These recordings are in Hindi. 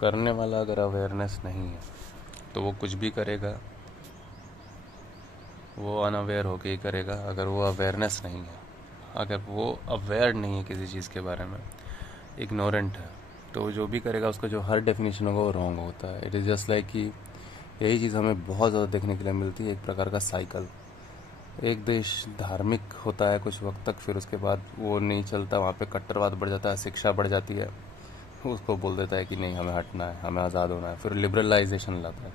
करने वाला अगर अवेयरनेस नहीं है तो वो कुछ भी करेगा, वो अनअवेयर होके ही करेगा। अगर वो अवेयरनेस नहीं है, अगर वो अवेयर नहीं है किसी चीज़ के बारे में, इग्नोरेंट है, तो वो जो भी करेगा उसका जो हर डेफिनेशन होगा वो रॉन्ग होता है। इट इज़ जस्ट लाइक कि यही चीज़ हमें बहुत ज़्यादा देखने के लिए मिलती है, एक प्रकार का साइकिल। एक देश धार्मिक होता है कुछ वक्त तक, फिर उसके बाद वो नहीं चलता, वहाँ पे कट्टरवाद बढ़ जाता है, शिक्षा बढ़ जाती है, उसको बोल देता है कि नहीं हमें हटना है, हमें आज़ाद होना है, फिर लिबरलाइजेशन लाता है।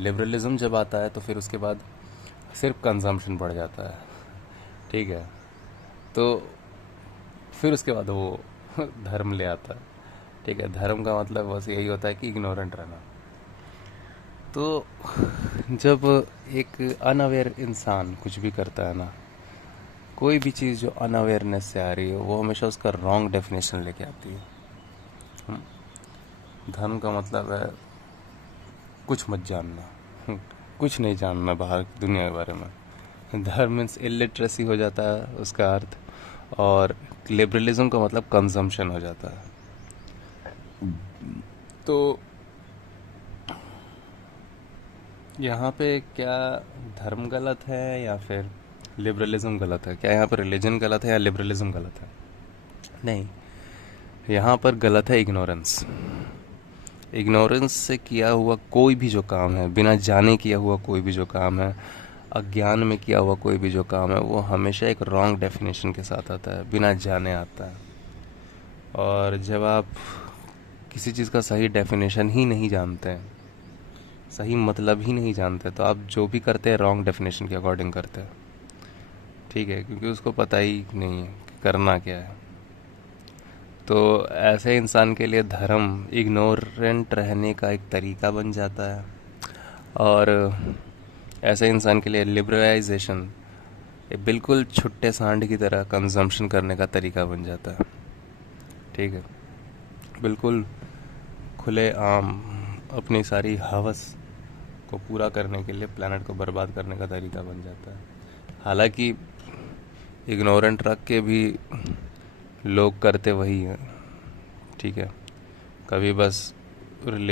लिबरलिज्म जब आता है तो फिर उसके बाद सिर्फ कंजम्पशन बढ़ जाता है। ठीक है, तो फिर उसके बाद वो धर्म ले आता है। ठीक है, धर्म का मतलब बस यही होता है कि इग्नोरेंट रहना। तो जब एक अनअवेयर इंसान कुछ भी करता है ना, कोई भी चीज़ जो अनअवेयरनेस से आ रही है वो हमेशा उसका रॉन्ग डेफिनेशन लेके आती है। धर्म का मतलब है कुछ मत जानना, कुछ नहीं जानना बाहर की दुनिया के बारे में। धर्म मीन्स इलिटरेसी हो जाता है उसका अर्थ, और लिबरलिज्म का मतलब कंजम्पशन हो जाता है। तो यहाँ पे क्या धर्म गलत है या फिर लिबरलिज्म गलत है? क्या यहाँ पर रिलीजन गलत है या लिबरलिज्म गलत है? नहीं, यहाँ पर गलत है इग्नोरेंस। इग्नोरेंस से किया हुआ कोई भी जो काम है, बिना जाने किया हुआ कोई भी जो काम है, अज्ञान में किया हुआ कोई भी जो काम है, वो हमेशा एक रॉन्ग डेफिनेशन के साथ आता है, बिना जाने आता है। और जब आप किसी चीज़ का सही डेफिनेशन ही नहीं जानते हैं, सही मतलब ही नहीं जानते, तो आप जो भी करते हैं रॉन्ग डेफिनेशन के अकॉर्डिंग करते हैं। ठीक है, क्योंकि उसको पता ही नहीं है कि करना क्या है। तो ऐसे इंसान के लिए धर्म इग्नोरेंट रहने का एक तरीका बन जाता है, और ऐसे इंसान के लिए लिबरलाइजेशन ये बिल्कुल छुट्टे सांड की तरह कंजम्पशन करने का तरीका बन जाता है। ठीक है, बिल्कुल खुले आम अपनी सारी हवस को पूरा करने के लिए प्लानट को बर्बाद करने का तरीका बन जाता है। हालांकि इग्नोरेंट रख के भी लोग करते वही हैं। ठीक है, कभी बस